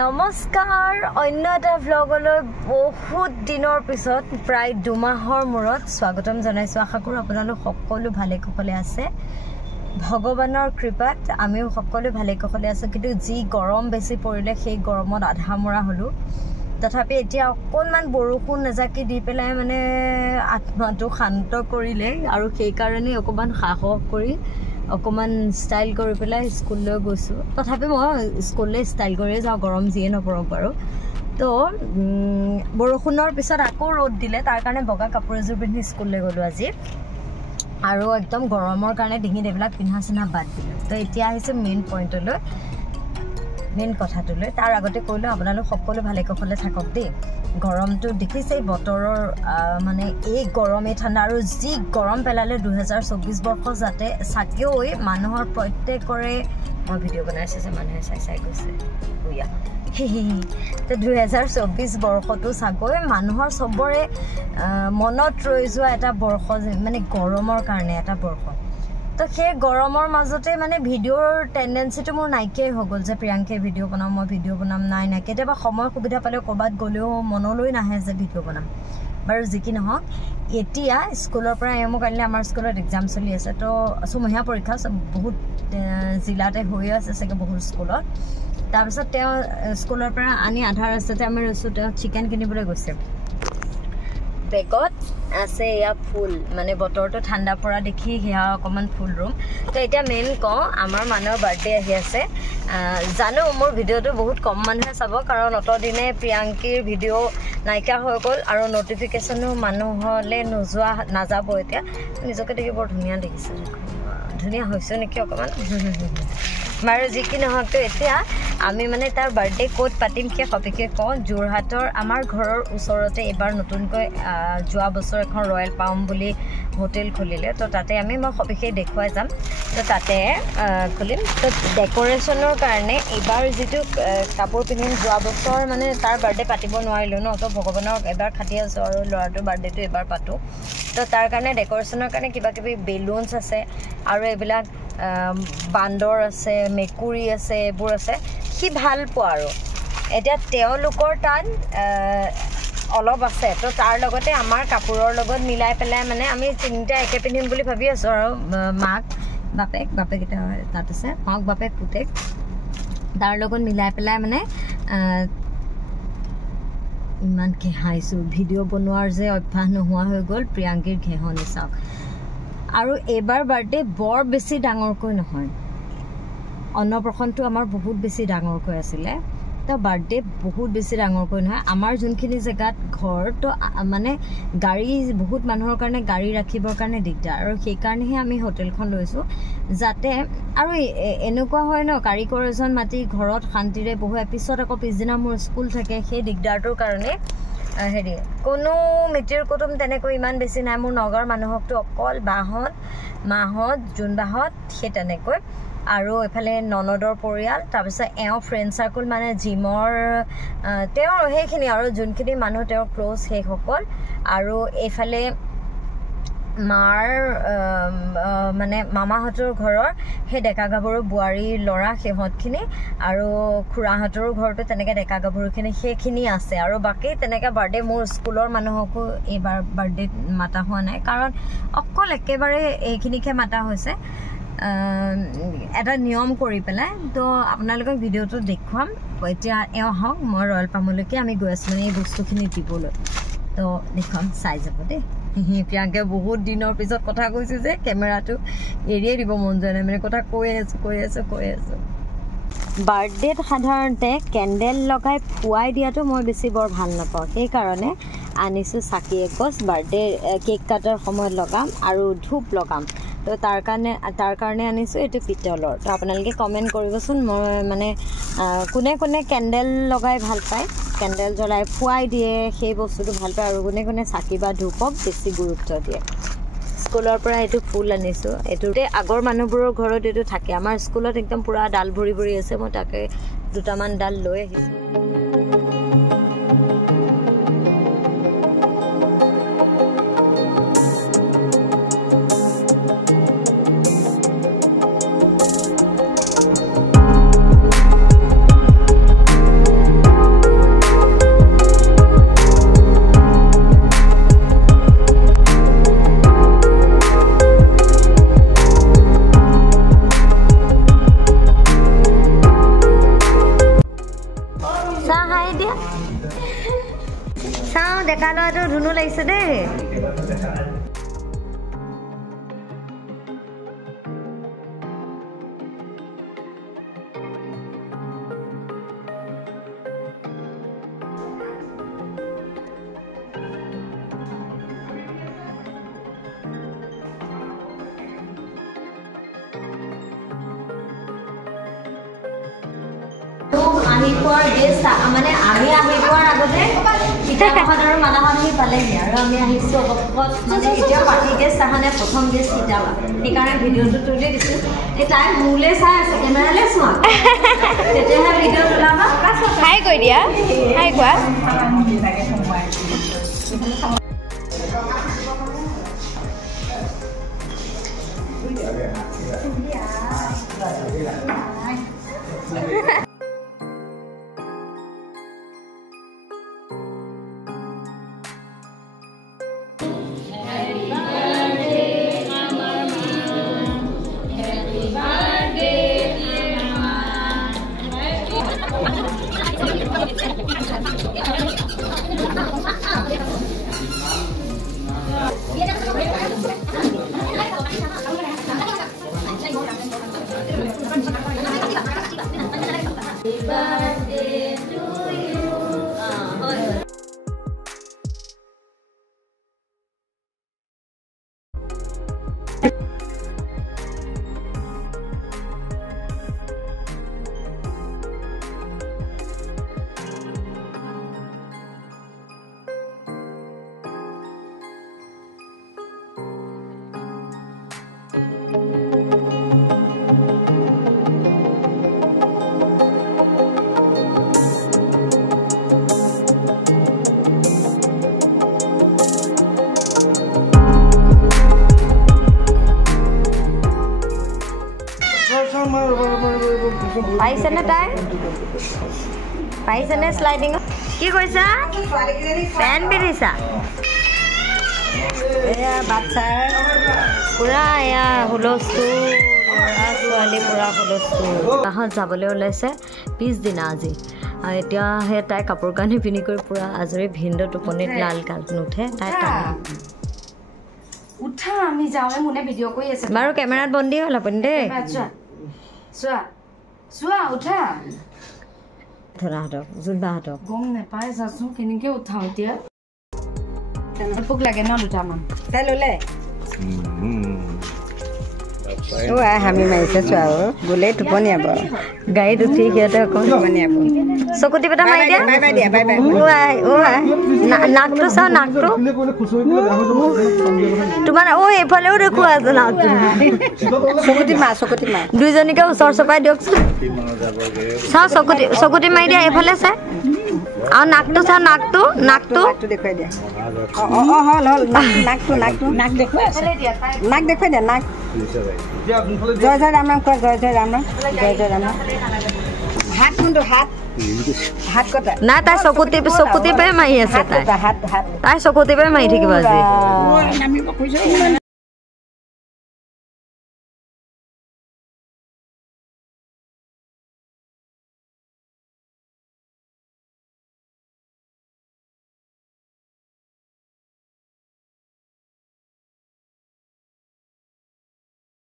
নমস্কাৰ অন্য এটা ব্লগলৈ বহুত দিনৰ পিছত প্ৰায় 2 মাহৰ মূৰত স্বাগতম জনাইছো আশা কৰো আপোনালোক সকলো ভালে কুশলে আছে ভগৱানৰ কৃপাত আমিও সকলো ভালে কুশলে আছো কিন্তু যি গৰম বেছি পৰিলে সেই গৰমত আধা মৰা হলো তথাপি এতিয়া অকনমান বৰষুণ নজাকি দি পেলাই মানে আত্মাটো শান্ত কৰিলে আৰু সেই কাৰণে অকমান সাহস কৰি অকমান ষ্টাইল কৰি পেলাই স্কুললৈ গৈছো তথাপি মই স্কুললৈ ষ্টাইল কৰি যাও গৰম যিয়ে নপৰক বাৰু তো বৰষুণৰ পিছত আকৌ ৰ'দ দিলে তাৰ কাৰণে বগা কাপোৰ এযোৰ পিন্ধি স্কুললৈ গলো আজি আৰু একদম গৰমৰ কাৰণে ডিঙি দেবিলাক পিন্ধা চিনা বাদ দিলো তো এতিয়া আহিছে মেইন পইণ্টলৈ মেইন কথাটোলৈ তাৰ আগতে কৈলো আপোনালোক সকলো ভালে কুশলে থাকক দেই গৰমটো দেখিছে বতৰৰ মানে এই গৰমে ঠাণ্ডা আৰু যি গৰম পেলালে 2024 বৰ্ষ যাতে সাকিও মানুহৰ প্ৰত্যেকৰে মই ভিডিও বনাইছে যে মানুহে চাই গৈছে ওয়া তো 2024 বৰ্ষটো সাগৈ মানুহৰ সবৰে মনত ৰৈ যোৱা এটা বৰ্ষ মানে গৰমৰ কাৰণে এটা বৰ্ষ তো সেই গৰমৰ মাজতে মানে ভিডিওৰ টেন্ডেন্সিটো মোৰ নাইকিয়াই হৈ গ'ল যে প্ৰিয়াংকে ভিডিও বনাম মই ভিডিও বনাম নাই কেতিয়াবা সময় সুবিধা পালে কৰবাত গলেও মনলৈ নাহে যে ভিডিও বনাম বাৰু যি কি নহওক এতিয়া স্কুলৰ পৰা এমো কাইলে আমাৰ স্কুলত এক্সাম চলি আছে তো ছমহীয়া পৰীক্ষা বহুত জিলাতে হৈ আছে সকে বহুত স্কুলত তাৰপিছত তেওঁ স্কুলৰ পৰা আনি আধা ৰাস্তাতে আমি ৰৈছো তেওঁ চিকেন কিনিবলৈ গৈছে বেগত আছে ইয়া ফুল মানে বতৰটো ঠাণ্ডা পৰা দেখি হিয়া অকমান ফুল ৰুম তো এতিয়া মেইন ক আমাৰ মানুহৰ বাৰ্থডে আহি আছে জানো মোৰ ভিডিওটো বহুত কম মানুহে চাব কাৰণ অত দিনে প্ৰিয়াংকিৰ ভিডিও নাইকা হৈ গ'ল আৰু নটিফিকেশনো মানুহলে নোযোৱা নাযাব এতিয়া নিজকে দেখি বৰ ধুনীয়া দেখিছে ধুনীয়া হৈছে নেকি অকমান মাৰ যি কি নহওক তো এতিয়া আমি মানে তাৰ বাৰ্থডে কোড পাতিম কি সবিকে ক জোৰহাটৰ আমাৰ ঘৰৰ ওচৰতে এবাৰ নতুনকৈ যোৱা বছৰ এখন ৰয়েল পাম বুলি হোটেল খুলিলে তো তাতে আমি মই সবিকে দেখুৱাই যাম তো তাতে খুলিম তো ডেকোৰেশনৰ কাৰণে এবাৰ যেটো কাপোৰ পিন্ধিম যোৱা বছৰ মানে তাৰ বাৰ্থডে পাতিব নোৱাৰিলো ন তো ভগৱানক এবাৰ খাটি আছো আৰু লৰাটোৰ বাৰ্থডেটো এবাৰ পাতো তো তাৰ কাৰণে ডেকোৰেশনৰ কাৰণে কিবা কিবি বেলুনছ আছে আৰু এবিলাক বান্দৰ আছে মেকুৰী আছে এবোৰ আছে কি ভাল পোৱা আৰু এতিয়া তেওঁলোকৰ তাত অলপ আছে তো তাৰ লগতে আমাৰ কাপোৰৰ লগত মিলাই পেলাই মানে আমি তিনিটা একে পিন্ধিম বুলি ভাবি আছো আৰু মাক বাপেক এটা তাত আছে মাক বাপেক পুতেক তাৰ লগত মিলাই পেলাই মানে ইমান কি হাইছো ভিডিও বনোৱাৰ যে অভ্যাস নোহোৱা হৈ গ'ল প্ৰিয়াংকিৰ ঘেহনি চাওক আৰু এবাৰ বাৰ্থডে বৰ বেছি ডাঙৰকৈ নহয় অন্নপ্ৰশনটো আমাৰ বহুত বেছি ডাঙৰকৈ আছিলে তো বাৰ্থডে বহুত বেছি ডাঙৰকৈ নহয় আমাৰ যোনখিনি জেগাত ঘৰ তো মানে গাড়ী বহুত মানুহৰ কাৰণে গাড়ী ৰাখিবৰ কাৰণে দিগদাৰ আৰু সেই কাৰণেহে আমি হোটেলখন লৈছো যাতে আৰু এনেকুৱা হয় ন কাৰিকৰ এজন মাতি ঘৰত শান্তিৰে বহু এপিছড আকৌ পিছদিনা মোৰ স্কুল থাকে সেই দিগদাৰটোৰ কাৰণে হেৰি কোনো মিটিৰ কুটুম তেনেকৈ ইমান বেছি নাই মোৰ নগৰ মানুহকটো অকল মাহত জুন বাহত সেই তেনেকৈ আৰু এফালে ননদৰ পৰিয়াল তাৰপিছত এও ফ্ৰেণ্ড সাৰ্কুল মানে জিমৰ তেওঁৰ সেইখিনি আৰু যোনখিনি মানুহ তেওঁৰ ক্লোজ সেই সকল আৰু এফালে মাৰ মানে মামাহঁতৰ ঘৰৰ সেই ডেকা গাভৰু বোৱাৰী ল'ৰা সিহঁতখিনি আৰু খুৰাহঁতৰো ঘৰটো তেনেকৈ ডেকা গাভৰুখিনি সেইখিনি আছে আৰু বাকী তেনেকৈ বাৰ্থডে মোৰ স্কুলৰ মানুহকো এইবাৰ বাৰ্থডে মাতা হোৱা নাই কাৰণ অকল একেবাৰে এইখিনিকে মাতা হৈছে এটা নিয়ম কৰি পেলাই তো আপোনালোকক ভিডিওটো দেখুৱাম এতিয়া এওঁ হওক মই ৰয়েল পামলৈকে আমি গৈ আছো এই বস্তুখিনি দিবলৈ তো দেখুৱাম চাই যাব দেই প্ৰিয়াংকে বহুত দিনৰ পিছত কথা কৈছো যে কেমেৰাটো এৰিয়ে দিব মন যোৱা নাই মানে কথা কৈ আছো বাৰ্থডেত সাধাৰণতে কেণ্ডেল লগাই ফুৱাই দিয়াটো মই বেছি বৰ ভাল নাপাওঁ সেইকাৰণে আনিছো চাকি একছ বাৰ্থডে কেক কাটাৰ সময়ত লগাম আৰু ধূপ লগাম তো তাৰ কাৰণে আনিছো এটো পিতলৰ তো আপোনালোকে কমেন্ট কৰিবচোন মই মানে কোনে কেণ্ডেল লগাই ভাল পায় কেণ্ডেল জ্বলাই ফুৱাই দিয়ে সেই বস্তুটো ভাল পায় আৰু কোনে চাকি বা ধূপক বেছি গুৰুত্ব দিয়ে স্কুলৰ পৰা এটো ফুল আনিছো এটোতে আগৰ মানুহবোৰৰ ঘৰত এটো থাকে আমাৰ স্কুলত একদম পুৰা ডাল ভৰি আছে মই তাকে দুটামান ডাল লৈ আহিছো ডেকা ল'ৰাটো ধুনু লাগিছে দেই আহিপোৱাৰ গেষ্ট মানে আমি আহিপোৱাৰ আগতে সীতাহঁত আৰু মালাহঁত আহি পালেহি আৰু আমি আহিছোঁ অকল মানে এতিয়া পাৰ্টি গেষ্ট অহা নাই প্ৰথম গেষ্ট সীতাবা সেইকাৰণে ভিডিঅ'টো তুলি দিছোঁ এই তাই মোলৈ চাই আছে কেমেৰালৈ চোৱা তেতিয়াহে ভিডিঅ' তোলাবা হাই কৈ দিয়া হাই কোৱা পাইছেনে তাই পাইছেনে শ্লাইডিং কি কৈছা পেন পিন্ধিছা এয়া বাচ্চাৰ পুৰা এয়া হুলস্থুল ল'ৰা ছোৱালী পুৰা হুলস্থুল তাহাঁত যাবলৈ ওলাইছে পিছদিনা আজি আৰু এতিয়া সেই তাই কাপোৰ কানি পিন্ধি কৰি পুৰা আজৰি ভিন্দৰ টোপনিত লাল কাল নুঠে তাই উঠা আমি যাওঁৱে মোনে ভিডিঅ' কৰি আছে বাৰু কেমেৰাত বন্দী হ'ল আপুনি দেই চোৱা চোৱা উঠা ধৰাহঁতক জোনবাহঁতক গম নাপাই যাচোন কেনেকৈ উঠাওঁ এতিয়া পোক লাগে ন দুটামান তাই ল'লে হামি মাৰিছে চোৱা গ'লে টোপনিয়াব গাড়ীত উঠি সিহঁতে অকণ টোপনিয়াব চকু টিপ এটা মাৰি দিয়া নাকটো চাওঁ নাকটো তোমাৰ এইফালেও দেখুওৱা আছে নাকটো চকুটি মাৰ দুইজনীকে ওচৰ চপাই দিয়কচোন চাওঁ চকুটি মাৰি দিয়া এইফালে চাই আৰু নাকটো চাওঁ নাকটো দেখুৱাই দিয়া হ'ল নাক দেখুৱাই দিয়া নাক জয় জয় ৰাম ৰাম কোৱা জয় জয় ৰাম ৰাম হাত কোনটো হাত কটা নাই তাই চকুটিপে মাৰি আছে তাই চকুটিপে মাৰি থাকিব আজি